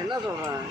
என்ன சொல்கிறேன்?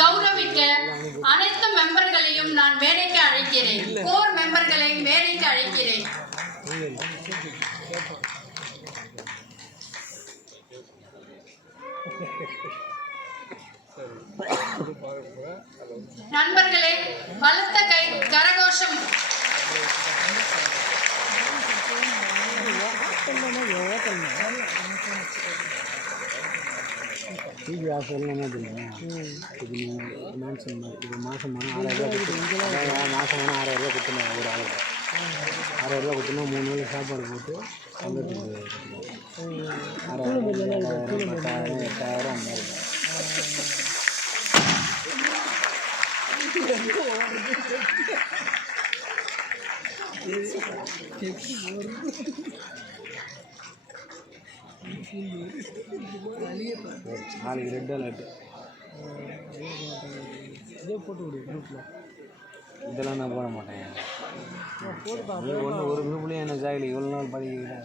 கௌரவிக்க அனைத்து மெம்பர்களையும் நான் மேடைக்கு அழைக்கிறேன். கோர் மெம்பர்களை மேடைக்கு அழைக்கிறேன். நண்பர்களே, பலத்த கரகோஷம். டிவி ஆஃப் சொல்லணுமே தெரியுமா? இது மேன்ஷன் இது மாதமான 6000 மாதமான 6000 கொடுத்துனேன். ஒரு ஆளுக்கு 6000 கொடுத்துனா 3 நாள் சாப்பாடு போட்டு சங்கத்துக்கு 6000 10,000 8,000 அந்த மாதிரி. நாளைக்கு ரெட் அலர்ட் இதே போட்டு விடு குரூப்பில். இதெல்லாம் நான் போட மாட்டேன். ஒன்று ஒரு குரூப்லேயும் என்ன ஜாகலி இவ்வளோ நாள் படிக்கிறேன்.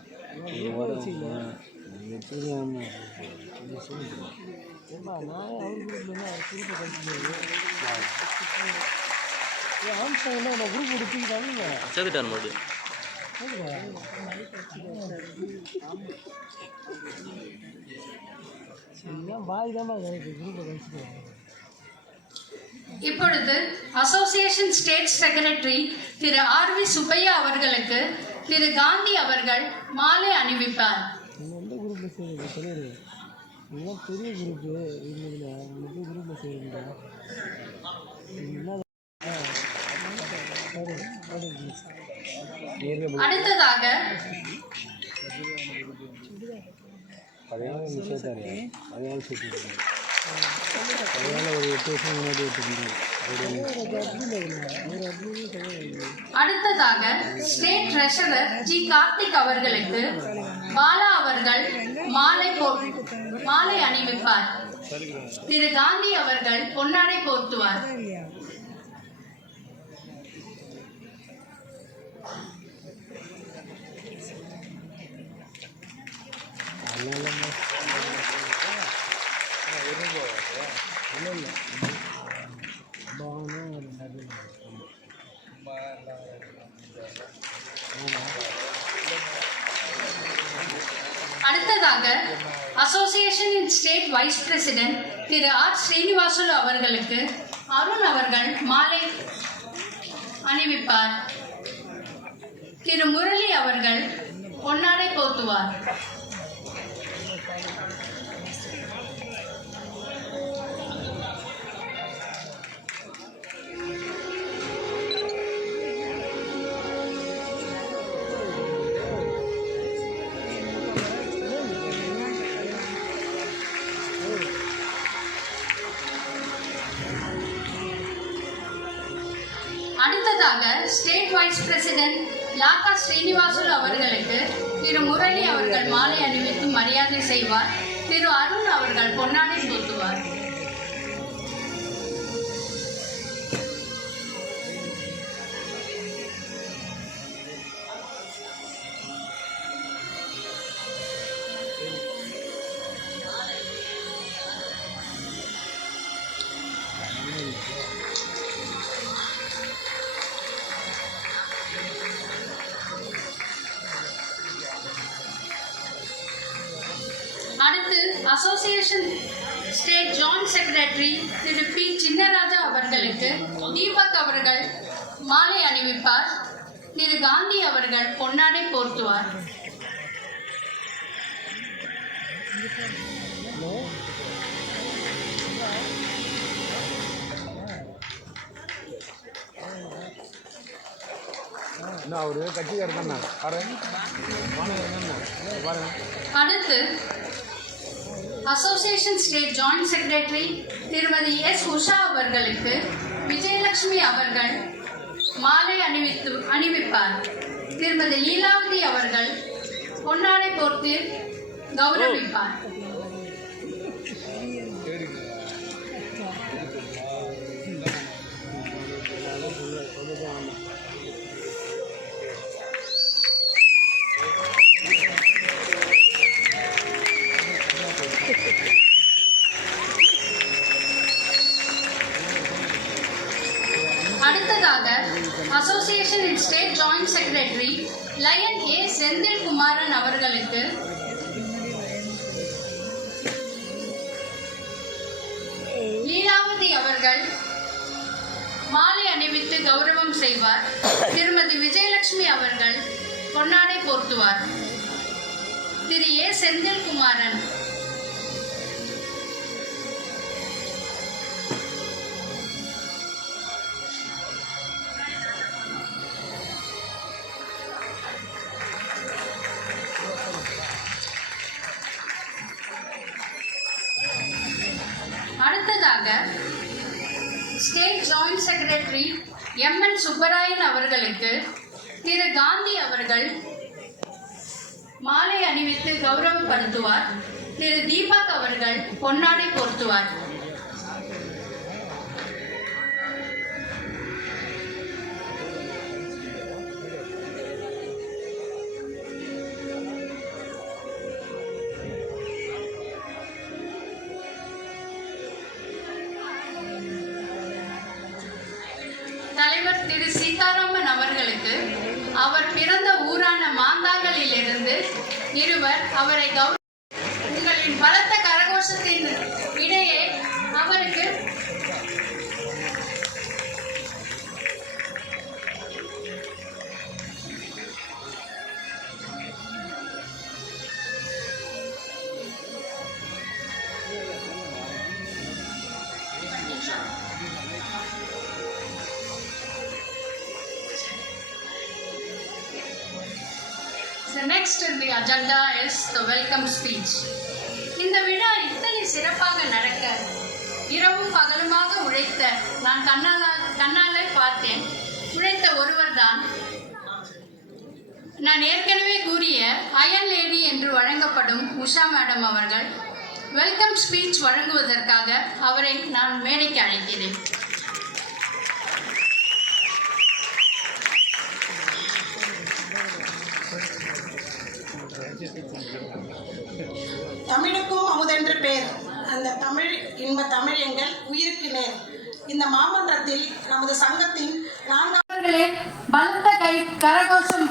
குரூப் எடுத்துக்கிட்டாங்க சேர்த்துட்டார் மட்டும். இப்பொழுது அசோசியேஷன் ஸ்டேட் செக்ரட்டரி திரு ஆர்.வி. சுப்பையா அவர்களுக்கு திரு காந்தி அவர்கள் மாலை அணிவிப்பார். பெரிய குரூப்பு செய்யுங்க. அடுத்ததாக ஒரு 8 வருஷம் முன்னாடி அடுத்ததாக ஸ்டேட் ட்ரெஷரர் ஜி. கார்த்திக் அவர்களுக்கு பாலா அவர்கள் மாலை அணிவிப்பார். திரு காந்தி அவர்கள் பொன்னாடை போர்த்துவார். அடுத்ததாக அசோசியேஷன் ஸ்டேட் வைஸ் பிரசிடென்ட் திரு ஆர். ஸ்ரீனிவாசுலு அவர்களுக்கு அருண் அவர்கள் மாலை அணிவிப்பார். திரு முரளி அவர்கள் பொன்னாடை போர்த்துவார். அடுத்ததாக ஸ்டேட் வைஸ் பிரசிடென்ட் லாக்கா ஸ்ரீனிவாசுலு அவர்களுக்கு திரு முரளி அவர்கள் மாலை அணிவித்து மரியாதை செய்வார். திரு அருண் அவர்கள் பொன்னாடை போர்த்துவார். அடுத்து அசோசியேஷன் ஸ்டேட் ஜாயிண்ட் செக்ரட்டரி திரு பி சின்னராஜா அவர்களுக்கு தீபக் அவர்கள் மாலை அணிவிப்பார். திரு காந்தி அவர்கள் பொன்னாடை போர்த்துவார். அடுத்து அசோசியேஷன் ஸ்டேட் ஜாயிண்ட் செக்ரட்டரி திருமதி எஸ் உஷா அவர்களுக்கு விஜயலட்சுமி அவர்கள் மாலை அணிவிப்பார். திருமதி லீலாவதி அவர்கள் பொன்னாடை போர்த்து கௌரவிப்பார். அடுத்ததாக association state joint secretary lion A Senthil Kumaran அவர்களுக்கு லீலாவதி அவர்கள் மாலை அணிவித்து கௌரவம் செய்வார். திருமதி விஜயலட்சுமி அவர்கள் பொன்னாடை போர்த்துவார். திரு ஏ செந்தில் குமாரன் அடுத்ததாக ஸ்டேட் ஜாயிண்ட் செக்ரட்டரி எம்.என். சுப்பராயன் அவர்களுக்கு திரு காந்தி அவர்கள் மாலை அணிவித்து கௌரவப்படுத்துவார். திரு தீபக் அவர்கள் பொன்னாடை போர்த்துவார். தலைவர் திரு சீதாராமன் அவர்களுக்கு அவர் பிறந்த ஊரான மாந்தாங்கலிலிருந்து இருவர் அவரை உங்களின் பலத்த கரகோஷத்தின் இடையே அவருக்கு The next in the agenda is the welcome speech. இந்த விழா இத்தனை சிறப்பாக நடக்க இரவும் பகலுமாக உழைத்த நான் கண்ணாலே பார்த்தேன். உழைத்த ஒருவர்தான் நான் ஏற்கனவே கூறிய அயன் லேடி என்று வழங்கப்படும் உஷா மேடம் அவர்கள். வெல்கம் ஸ்பீச் வழங்குவதற்காக அவரை நான் மேடைக்கு அழைக்கிறேன். தமிழுக்கும் அமுதென்று பேர். அந்த தமிழ் இன்ப தமிழ் எங்கள் உயிருக்கு நேர். இந்த மாமன்றத்தில் நமது சங்கத்தின் 4 பலத்த கை கரகோஷம்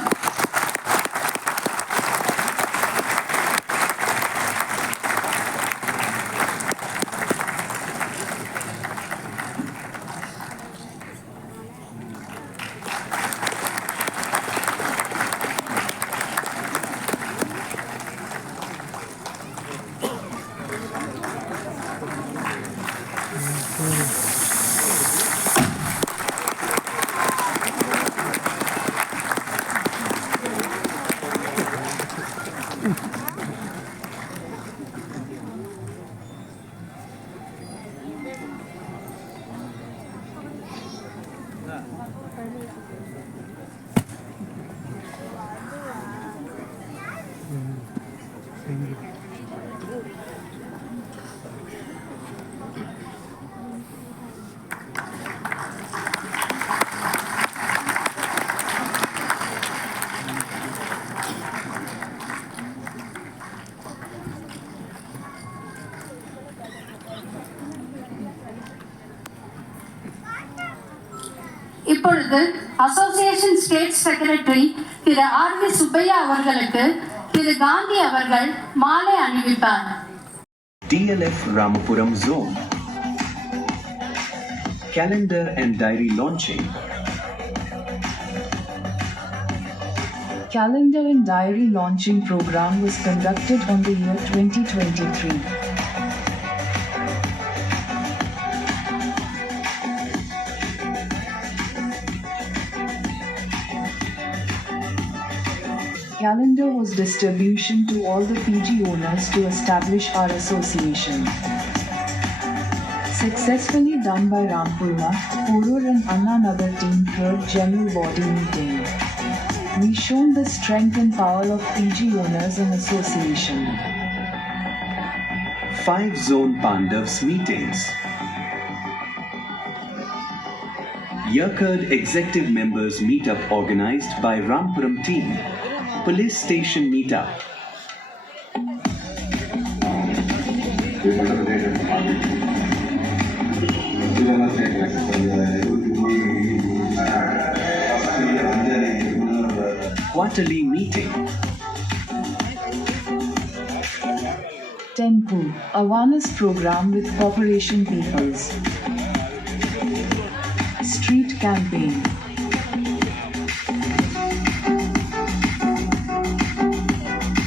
இப்பொழுது அசோசியேஷன் ஸ்டேட் செக்ரட்டரி திரு ஆர்.வி. சுப்பையா அவர்களுக்கு திரு காந்தி அவர்கள் மாலை அணிவிப்பார். DLF Ramapuram Zone. Calendar and diary launching. Calendar and diary launching program was conducted on the year 2023. Calendar was distribution to all the PG owners to establish our association. Successfully done by Rampurma, Porur and Anna Nagar team third general body meeting. We shown the strength and power of PG owners and association. 5 Zone Pandavs meetings. Yerkad Executive Members Meetup organized by Rampuram team. Police Station Meetup. Quarterly meeting. Tenpu, awareness program with Corporation Peoples. Street campaign.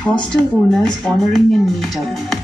Hostel owners honoring and meetup.